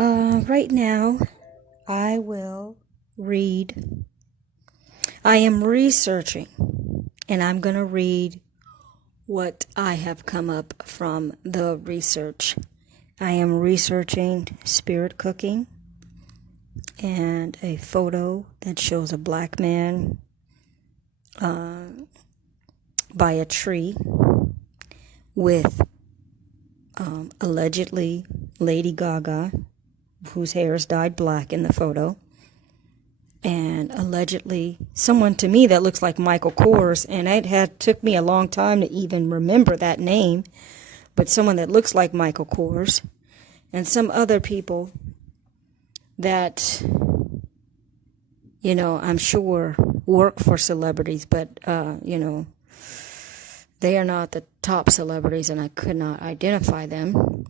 Right now, I am researching, and I'm going to read what I have come up from the research. I am researching spirit cooking and a photo that shows a black man by a tree with allegedly Lady Gaga, whose hair is dyed black in the photo, and allegedly someone to me that looks like Michael Kors, and took me a long time to even remember that name, but someone that looks like Michael Kors, and some other people that, I'm sure work for celebrities, but, they are not the top celebrities, and I could not identify them.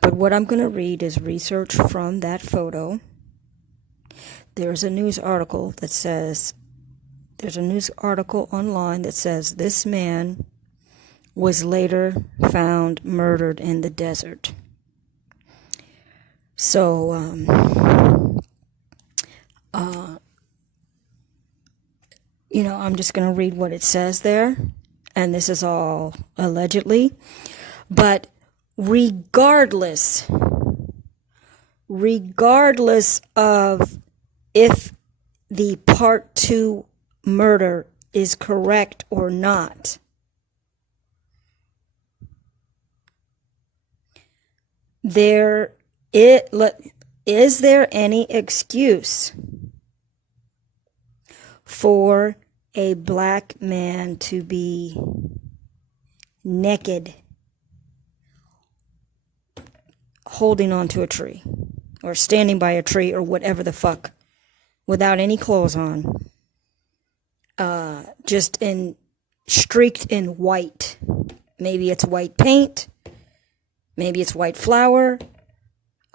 But what I'm going to read is research from that photo. There's a news article online that says this man was later found murdered in the desert. So, I'm just going to read what it says there. And this is all allegedly. But regardless of if the part 2 murder is correct or not, is there any excuse for a black man to be naked holding onto a tree or standing by a tree or whatever the fuck without any clothes on, just streaked in white? Maybe it's white paint, maybe it's white flour,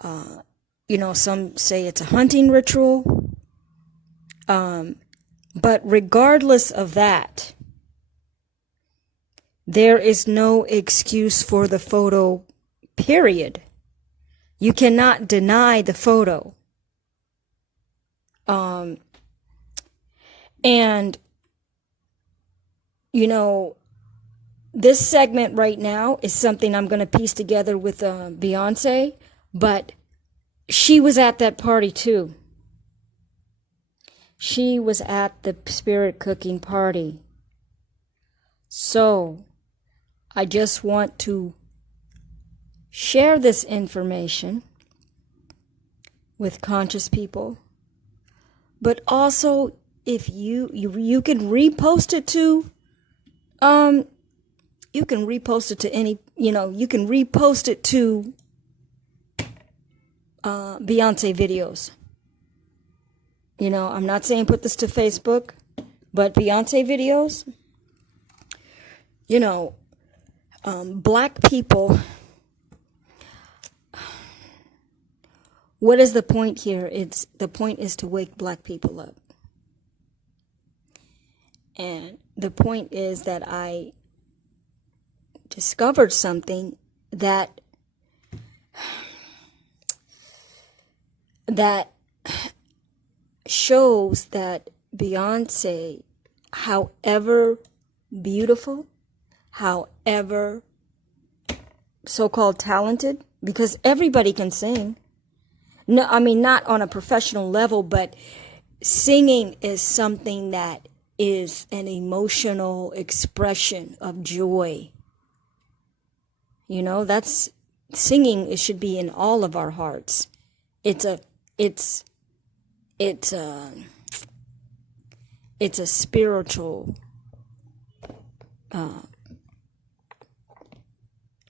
some say it's a hunting ritual, but regardless of that, there is no excuse for the photo, period. You cannot deny the photo. This segment right now is something I'm going to piece together with Beyonce, but she was at that party too. She was at the spirit cooking party. So, I just want to share this information with conscious people. But also, if you can repost it to, you can repost it to Beyonce videos. I'm not saying put this to Facebook, but Beyonce videos, black people, what is the point here? The point is to wake black people up. And the point is that I discovered something that shows that Beyonce, however beautiful, however so-called talented, because everybody can sing. No, I mean, not on a professional level, but singing is something that is an emotional expression of joy. That's singing. It should be in all of our hearts. It's a spiritual,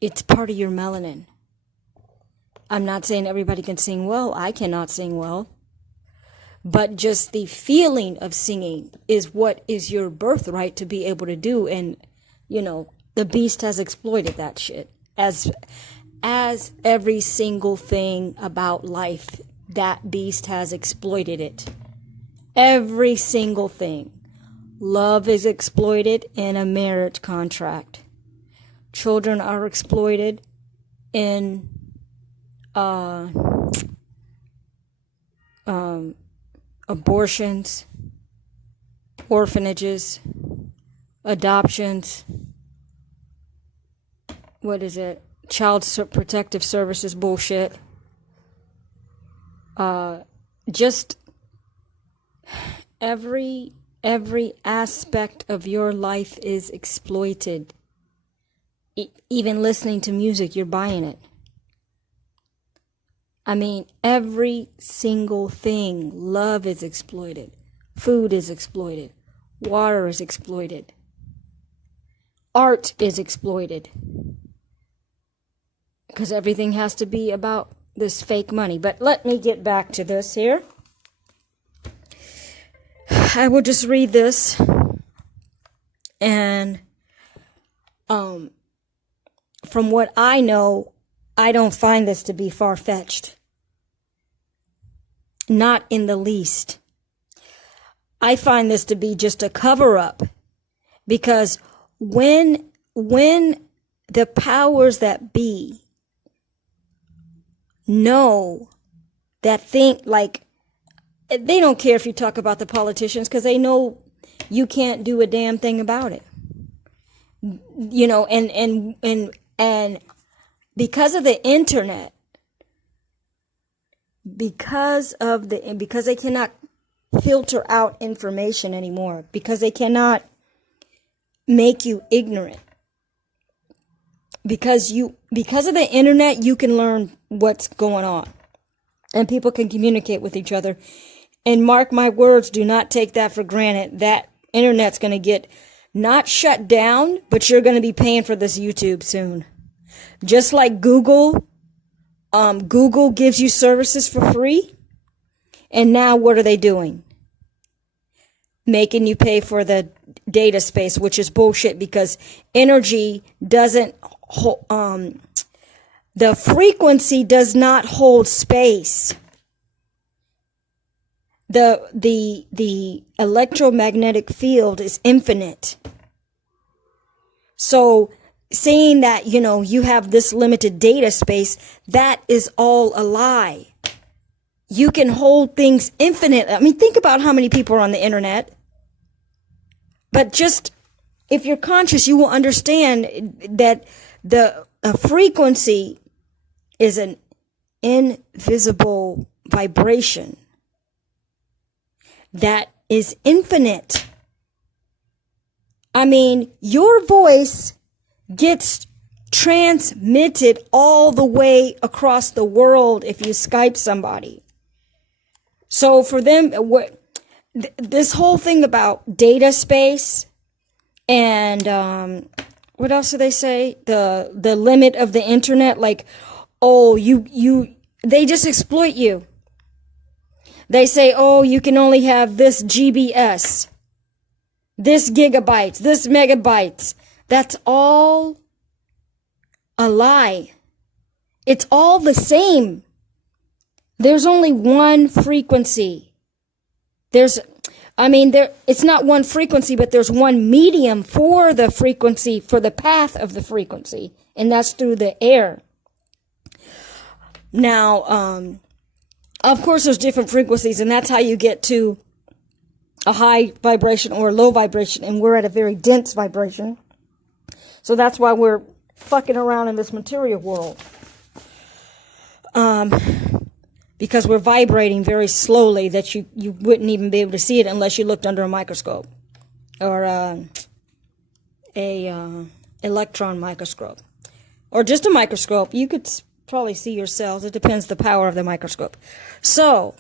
it's part of your melanin. I'm not saying everybody can sing well. I cannot sing well. But just the feeling of singing is what is your birthright to be able to do. And, the beast has exploited that shit. As every single thing about life, that beast has exploited it. Every single thing. Love is exploited in a marriage contract. Children are exploited in abortions, orphanages, adoptions, what is it? Child protective services bullshit. Just every aspect of your life is exploited. Even listening to music, you're buying it. I mean, every single thing. Love is exploited. Food is exploited. Water is exploited. Art is exploited. Because everything has to be about this fake money. But let me get back to this here. I will just read this. And from what I know, I don't find this to be far-fetched. Not in the least. I find this to be just a cover-up. Because when the powers that be know that think, like, they don't care if you talk about the politicians because they know you can't do a damn thing about it. You know, and because of the internet, because they cannot filter out information anymore, because they cannot make you ignorant. Because of the internet, you can learn what's going on. And people can communicate with each other. And mark my words, do not take that for granted. That internet's going to get not shut down, but you're going to be paying for this YouTube soon. Just like Google. Google gives you services for free. And now what are they doing? Making you pay for the data space, which is bullshit because energy doesn't, the frequency does not hold space. The electromagnetic field is infinite. So saying that, you know, you have this limited data space, that is all a lie. You can hold things infinite. I mean, think about how many people are on the internet. But just, if you're conscious, you will understand that the frequency is an invisible vibration that is infinite. I mean, your voice gets transmitted all the way across the world if you Skype somebody. So for them, this whole thing about data space and what else do they say? The limit of the internet, like, oh, they just exploit you. They say, oh, you can only have this GBS, this gigabytes, this megabytes. That's all a lie. It's all the There's only one frequency. It's not one frequency, but there's one medium for the frequency, for the path of the frequency, and that's through the air. Now, of course, there's different frequencies, and that's how you get to a high vibration or a low vibration, and we're at a very dense vibration. So that's why we're fucking around in this material world. Because we're vibrating very slowly that you wouldn't even be able to see it unless you looked under a microscope or a electron microscope or just a microscope. You could probably see your cells. It depends the power of the microscope. So,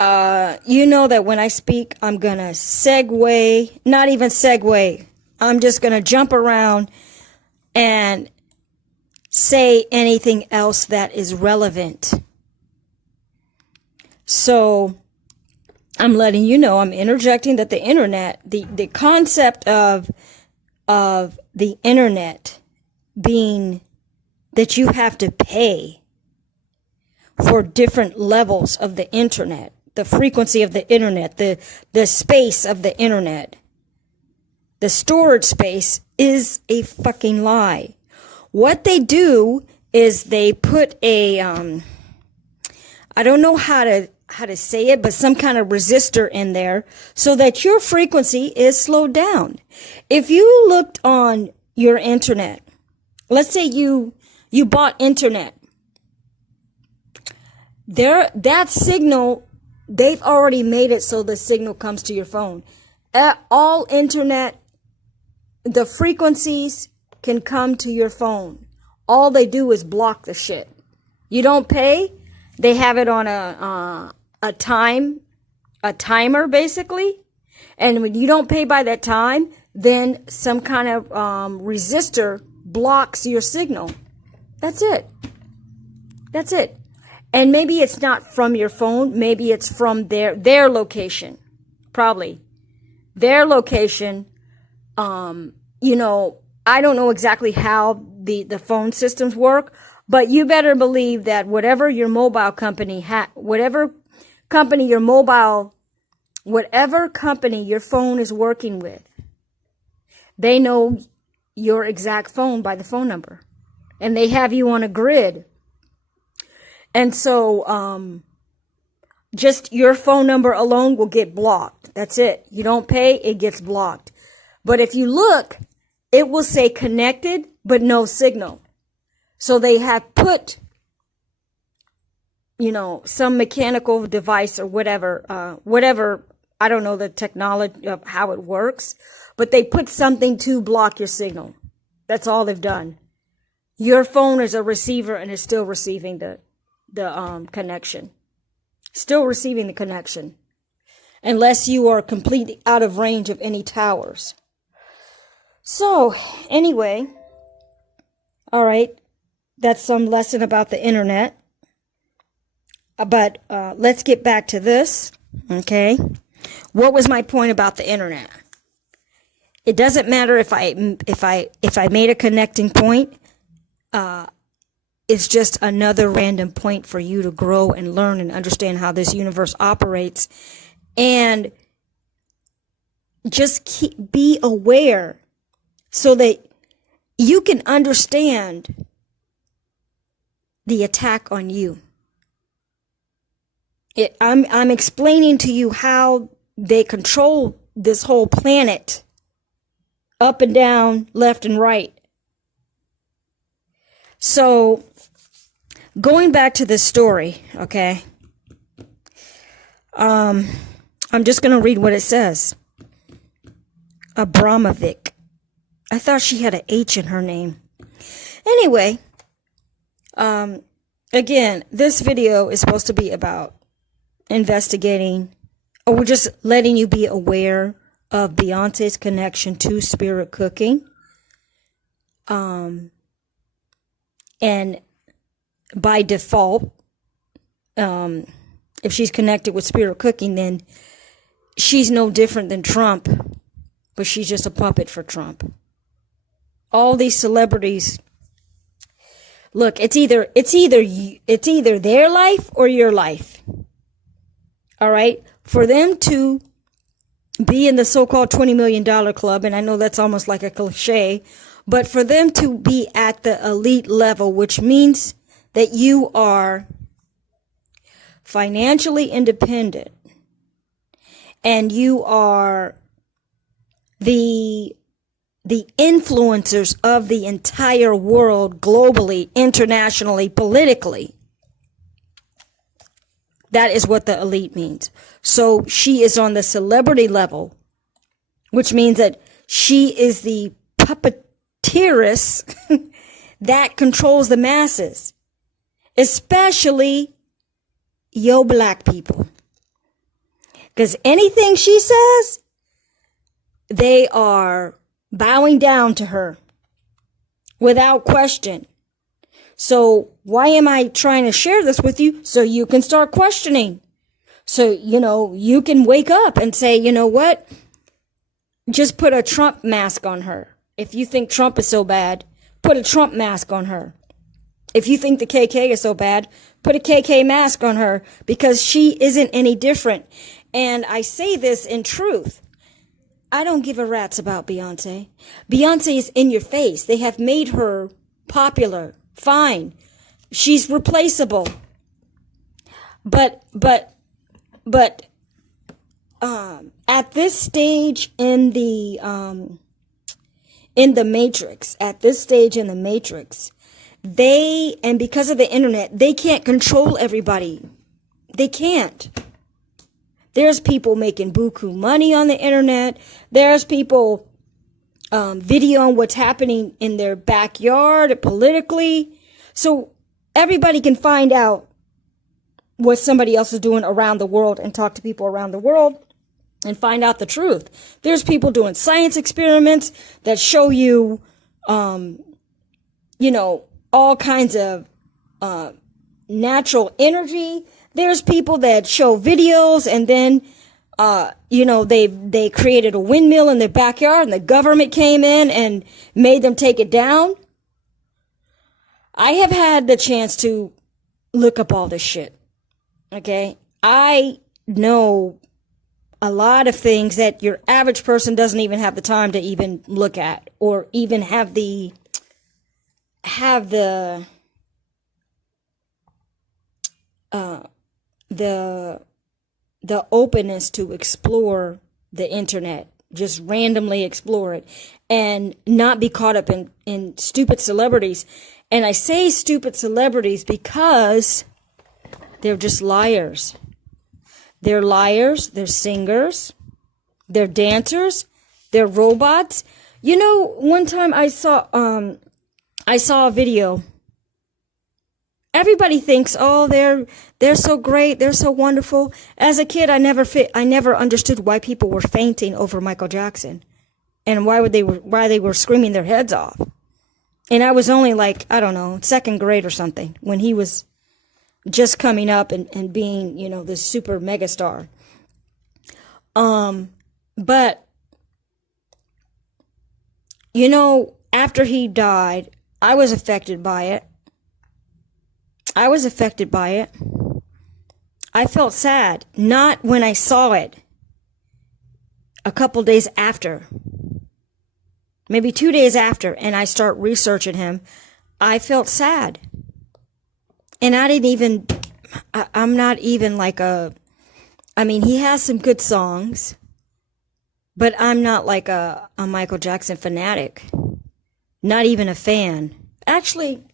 you know that when I speak, I'm going to segue, not even segue. I'm just going to jump around and say anything else that is relevant. So I'm letting you know, I'm interjecting that the internet, the concept of the internet being that you have to pay for different levels of the internet, the frequency of the internet, the space of the internet, the storage space is a fucking lie. What they do is they put I don't know how to how to say it, but some kind of resistor in there so that your frequency is slowed down. If you looked on your internet, let's say you bought internet, that signal, they've already made it so the signal comes to your phone. All internet, the frequencies can come to your phone. All they do is block the shit. You don't pay. They have it on a timer basically. And when you don't pay by that time, then some kind of resistor blocks your signal. That's it. That's it. And maybe it's not from your phone. Maybe it's from their location. Probably. Their location. I don't know exactly how the phone systems work, but you better believe that whatever your mobile company whatever company your phone is working with, they know your exact phone by the phone number. And they have you on a grid. And so, just your phone number alone will get blocked. That's it. You don't pay, it gets blocked. But if you look, it will say connected, but no signal. So they have put, some mechanical device or whatever, I don't know the technology of how it works, but they put something to block your signal. That's all they've done. Your phone is a receiver and is still receiving the connection. Still receiving the connection. Unless you are completely out of range of any towers. So, anyway, all right, that's some lesson about the internet. But let's get back to this, okay? What was my point about the internet? It doesn't matter if I made a connecting point. It's just another random point for you to grow and learn and understand how this universe operates, and just be aware. So that you can understand the attack on you. I'm explaining to you how they control this whole planet, up and down, left and right. So, going back to this story, okay? I'm just going to read what it says. Abramovic. I thought she had an H in her name. Anyway, again, this video is supposed to be about investigating, or we're just letting you be aware of Beyonce's connection to spirit cooking. And by default, if she's connected with spirit cooking, then she's no different than Trump, but she's just a puppet for Trump. All these celebrities, look, it's either their life or your life. All right? For them to be in the so-called $20 million club, and I know that's almost like a cliche, but for them to be at the elite level, which means that you are financially independent and you are the influencers of the entire world, globally, internationally, politically. That is what the elite means. So she is on the celebrity level, which means that she is the puppeteeress that controls the masses, especially yo black people. Because anything she says, they are bowing down to her without question. So why am I trying to share this with you? So you can start questioning. So, you can wake up and say, you know what? Just put a Trump mask on her. If you think Trump is so bad, put a Trump mask on her. If you think the KK is so bad, put a KK mask on her, because she isn't any different. And I say this in truth. I don't give a rat's about Beyonce. Beyonce is in your face. They have made her popular. Fine. She's replaceable. But But at this stage in the matrix, and because of the internet, they can't control everybody. They can't. There's people making buku money on the internet. There's people videoing what's happening in their backyard politically. So everybody can find out what somebody else is doing around the world and talk to people around the world and find out the truth. There's people doing science experiments that show you, all kinds of natural energy. There's people that show videos and then, they created a windmill in their backyard and the government came in and made them take it down. I have had the chance to look up all this shit. Okay? I know a lot of things that your average person doesn't even have the time to even look at or even have the openness to explore the internet, just randomly explore it and not be caught up in stupid celebrities. And I say stupid celebrities because they're just liars. They're liars, they're singers, they're dancers, they're robots. One time I saw a video. Everybody thinks, oh, they're so great, they're so wonderful. As a kid, I never understood why people were fainting over Michael Jackson, and why they were screaming their heads off. And I was only like, I don't know, second grade or something when he was just coming up and being, this super mega star. But after he died, I was affected by it. I felt sad, not when I saw it. A couple days after, maybe 2 days after, and I start researching him, I felt sad. And I'm not even like he has some good songs, but I'm not like a Michael Jackson fanatic. Not even a fan. Actually,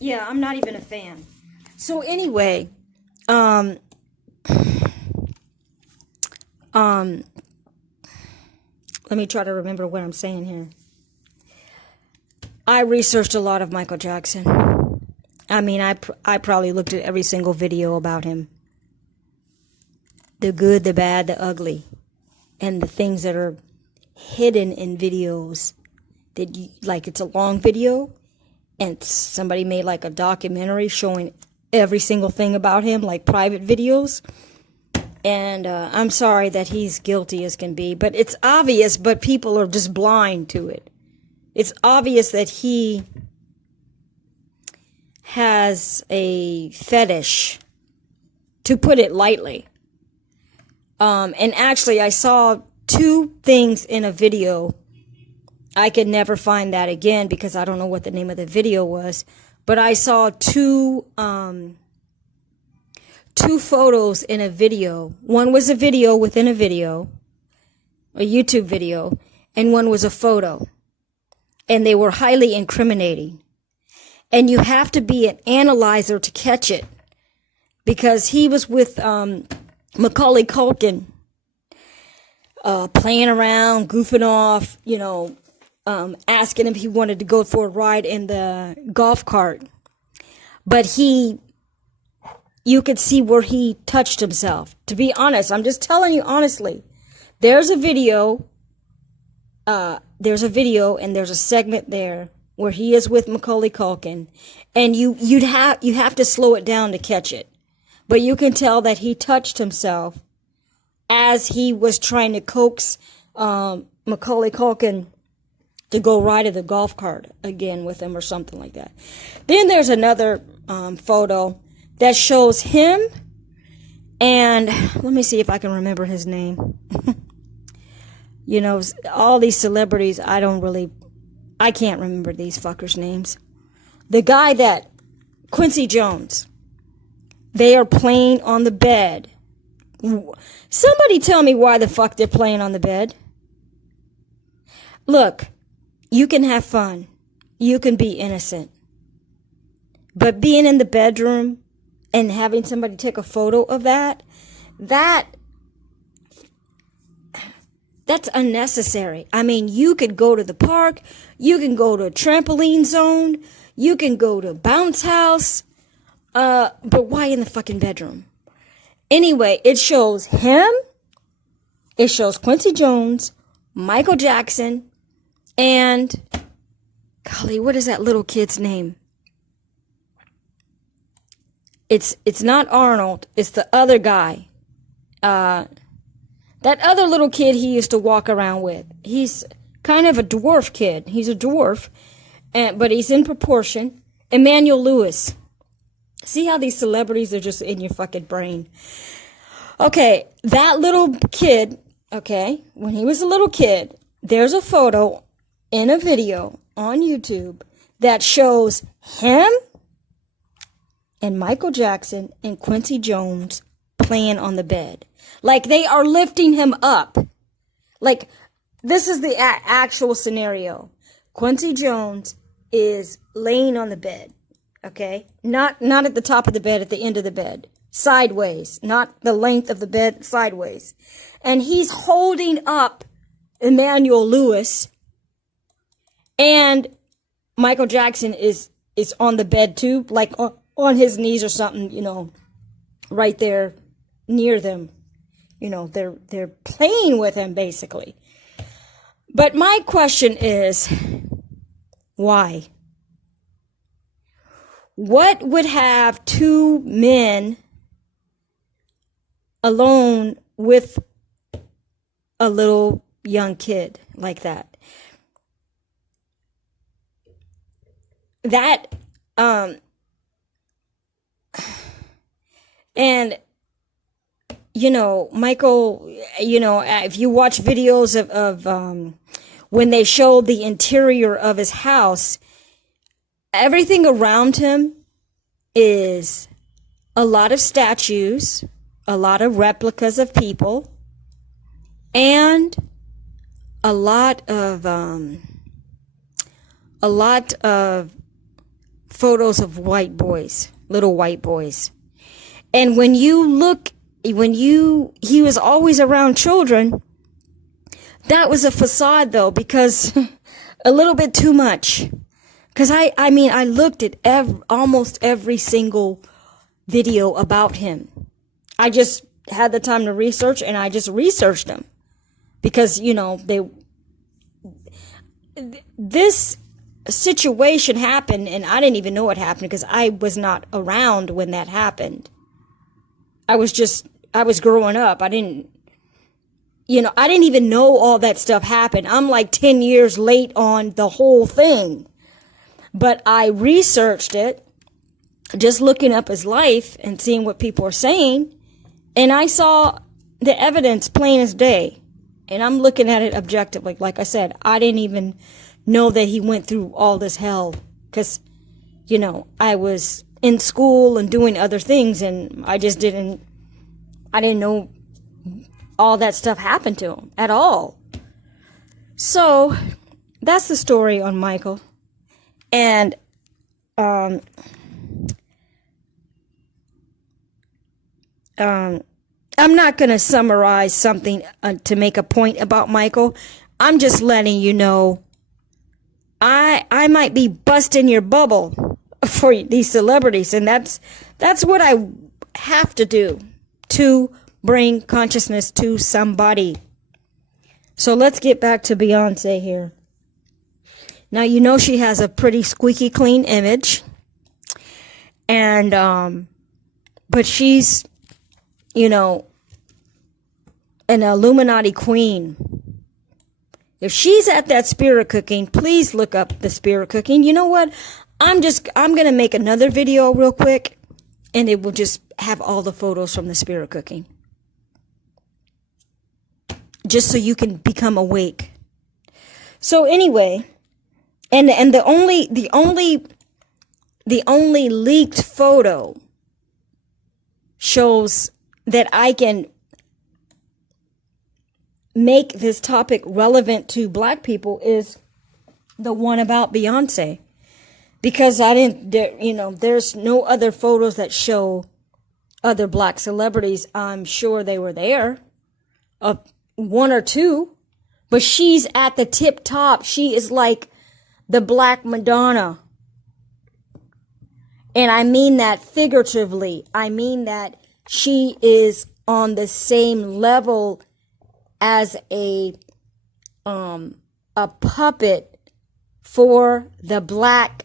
yeah, I'm not even a fan. So anyway, let me try to remember what I'm saying here. I researched a lot of Michael Jackson. I probably looked at every single video about him. The good, the bad, the ugly, and the things that are hidden in videos that it's a long video and somebody made like a documentary showing every single thing about him, like private videos. And I'm sorry that he's guilty as can be, but it's obvious, but people are just blind to it. It's obvious that he has a fetish, to put it lightly. And actually, I saw two things in a video. I could never find that again because I don't know what the name of the video was. But I saw two photos in a video. One was a video within a video, a YouTube video, and one was a photo. And they were highly incriminating. And you have to be an analyzer to catch it. Because he was with Macaulay Culkin, playing around, goofing off, asking him if he wanted to go for a ride in the golf cart. But you could see where he touched himself. To be honest, I'm just telling you honestly. There's a video and there's a segment there where he is with Macaulay Culkin, and you have to slow it down to catch it. But you can tell that he touched himself as he was trying to coax Macaulay Culkin to go ride in the golf cart again with him or something like that. Then there's another photo that shows him, and let me see if I can remember his name. All these celebrities, I can't remember these fuckers' names. The guy that, Quincy Jones, they are playing on the bed Somebody tell me why the fuck they're playing on the bed. Look, you can have fun. You can be innocent. But being in the bedroom and having somebody take a photo of that's unnecessary. I mean, you could go to the park, you can go to a trampoline zone, you can go to a bounce house, but why in the fucking bedroom? Anyway, it shows him, it shows Quincy Jones, Michael Jackson, and, golly, what is that little kid's name? It's not Arnold, it's the other guy. That other little kid he used to walk around with. He's kind of a dwarf kid. He's a dwarf, but he's in proportion. Emmanuel Lewis. See how these celebrities are just in your fucking brain. Okay, that little kid, okay, when he was a little kid, there's a photo in a video on YouTube that shows him and Michael Jackson and Quincy Jones playing on the bed. Like they are lifting him up. Like this is the actual scenario. Quincy Jones is laying on the bed. Okay? Not at the top of the bed, at the end of the bed. Sideways. Not the length of the bed, sideways. And he's holding up Emmanuel Lewis. And Michael Jackson is on the bed too, like on his knees or something, you know, right there near them. You know, they're playing with him basically. But my question is, why? What would have two men alone with a little young kid like that? That, and, you know, Michael, you know, if you watch videos of when they showed the interior of his house, everything around him is a lot of statues, a lot of replicas of people, and a lot of photos of white boys, little white boys. And when you look, he was always around children. That was a facade though, because a little bit too much. Because I mean, I looked at almost every single video about him. I just had the time to research, and I just researched them. Because, you know, this situation happened, and I didn't even know it happened because I was not around when that happened. I was growing up. I didn't even know all that stuff happened. I'm like 10 years late on the whole thing. But I researched it, just looking up his life and seeing what people are saying. And I saw the evidence plain as day. And I'm looking at it objectively. Like I said, I didn't even know that he went through all this hell. Because, you know, I was in school and doing other things, and I didn't know all that stuff happened to him at all. So that's the story on Michael. And I'm not going to summarize something to make a point about Michael. I'm just letting you know I might be busting your bubble for these celebrities, and that's what I have to do to bring consciousness to somebody. So let's get back to Beyonce here. Now, you know she has a pretty squeaky clean image, and but she's, you know, an Illuminati queen. If she's at that spirit cooking, please look up the spirit cooking. You know what? I'm going to make another video real quick, and it will just have all the photos from the spirit cooking. Just so you can become awake. So anyway, and the only leaked photo shows that I can make this topic relevant to black people is the one about Beyonce. Because there's no other photos that show other black celebrities. I'm sure they were there, one or two, but she's at the tip top. She is like the Black Madonna. And I mean that figuratively. I mean that she is on the same level as a puppet for the black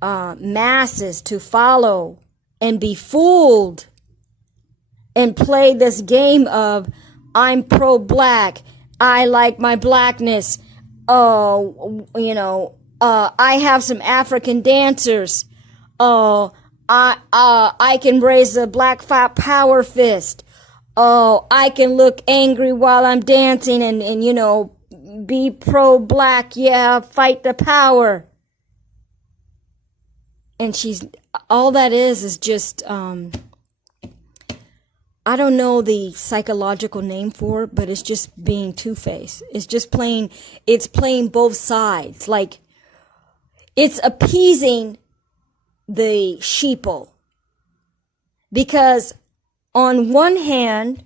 masses to follow and be fooled and play this game of, I'm pro-black, I like my blackness, I have some African dancers, I can raise a black power fist, I can look angry while I'm dancing and be pro-black, yeah, fight the power. And all that is just, I don't know the psychological name for it, but it's just being two-faced. It's playing both sides. Like, it's appeasing the sheeple. Because on one hand,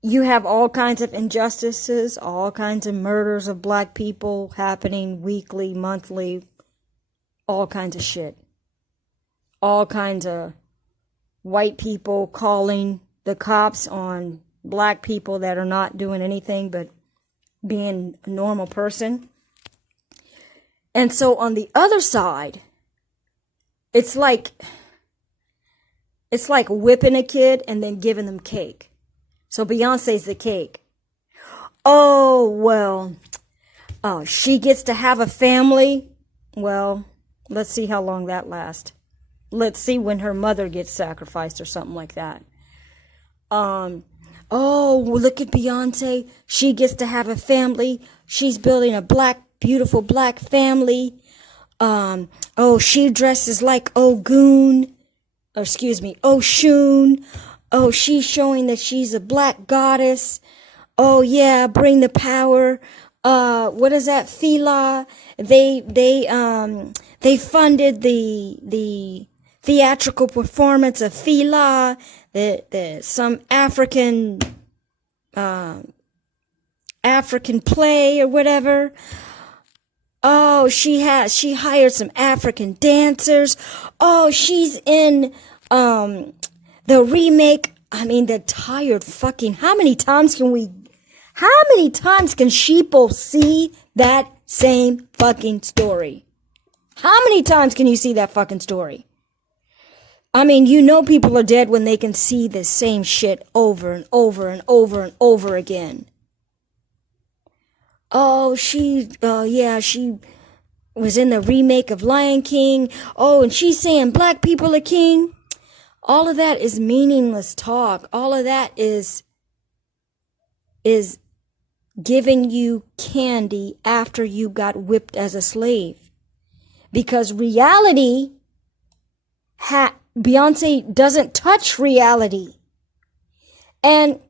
you have all kinds of injustices, all kinds of murders of black people happening weekly, monthly, all kinds of shit. All kinds of white people calling the cops on black people that are not doing anything but being a normal person. And so on the other side, it's like whipping a kid and then giving them cake. So Beyonce's the cake. Oh, well, she gets to have a family. Well, let's see how long that lasts. Let's see when her mother gets sacrificed or something like that. Oh, look at Beyonce. She gets to have a family. She's building a beautiful black family. She dresses like Oshun. Oh, she's showing that she's a black goddess. Oh yeah, bring the power. What is that? Fila. They funded the theatrical performance of Fila, some African play or whatever. Oh, she hired some African dancers. Oh, she's in the remake. I mean, the tired fucking. How many times can sheeple see that same fucking story? How many times can you see that fucking story? I mean, people are dead when they can see the same shit over and over and over and over again. Oh, she was in the remake of Lion King. Oh, and she's saying black people are king. All of that is meaningless talk. All of that is giving you candy after you got whipped as a slave. Because reality, Beyonce doesn't touch reality. And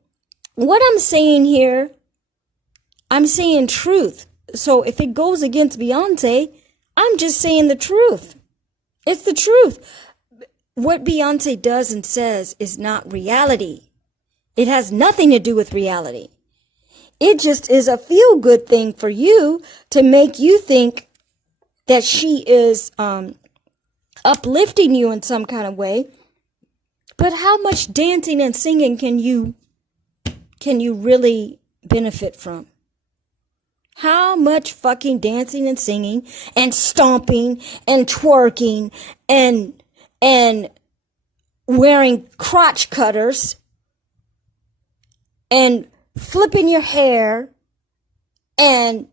what I'm saying here, I'm saying truth. So if it goes against Beyonce, I'm just saying the truth. It's the truth. What Beyonce does and says is not reality. It has nothing to do with reality. It just is a feel-good thing for you to make you think that she is uplifting you in some kind of way. But how much dancing and singing can you really benefit from? How much fucking dancing and singing and stomping and twerking and wearing crotch cutters and flipping your hair and,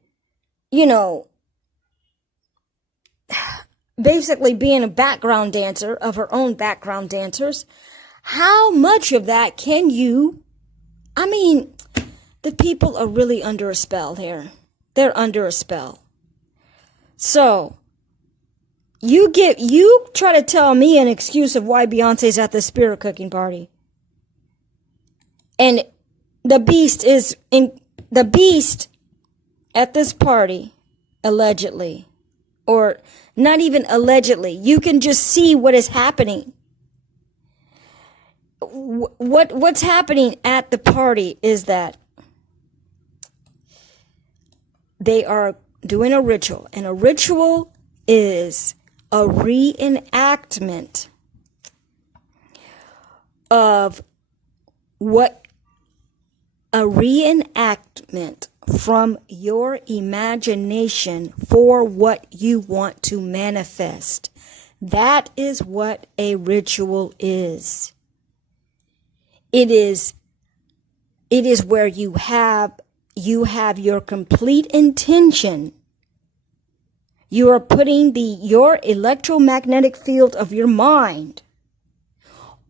basically being a background dancer of her own background dancers. How much of that can you, the people are really under a spell here. They're under a spell. So, you try to tell me an excuse of why Beyonce's at the spirit cooking party. And the beast at this party, allegedly, or not even allegedly. You can just see what is happening. What's happening at the party is that they are doing a ritual, and a ritual is a reenactment of what a reenactment from your imagination for what you want to manifest. That is what a ritual is. It is where you have your complete intention. You are putting your electromagnetic field of your mind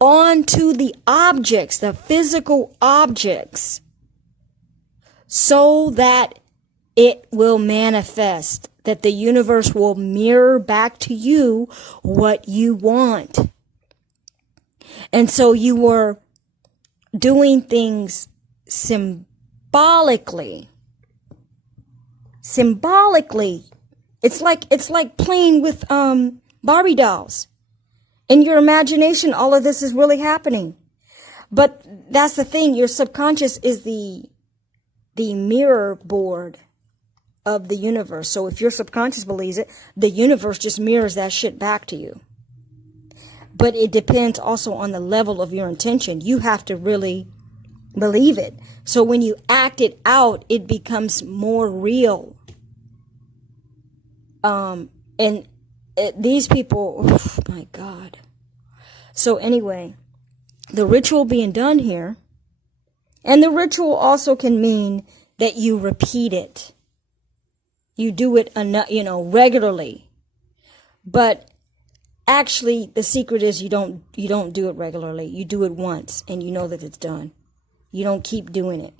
onto the objects, the physical objects, so that it will manifest, that the universe will mirror back to you what you want. And so you were doing things symbolically. It's like playing with Barbie dolls. In your imagination, all of this is really happening. But that's the thing, your subconscious is the mirror board of the universe. So if your subconscious believes it, the universe just mirrors that shit back to you. But it depends also on the level of your intention. You have to really believe it. So when you act it out, it becomes more real. These people, oh my God. So anyway, the ritual being done here, and the ritual also can mean that you repeat it. You do it, regularly. But actually, the secret is you don't do it regularly. You do it once, and you know that it's done. You don't keep doing it.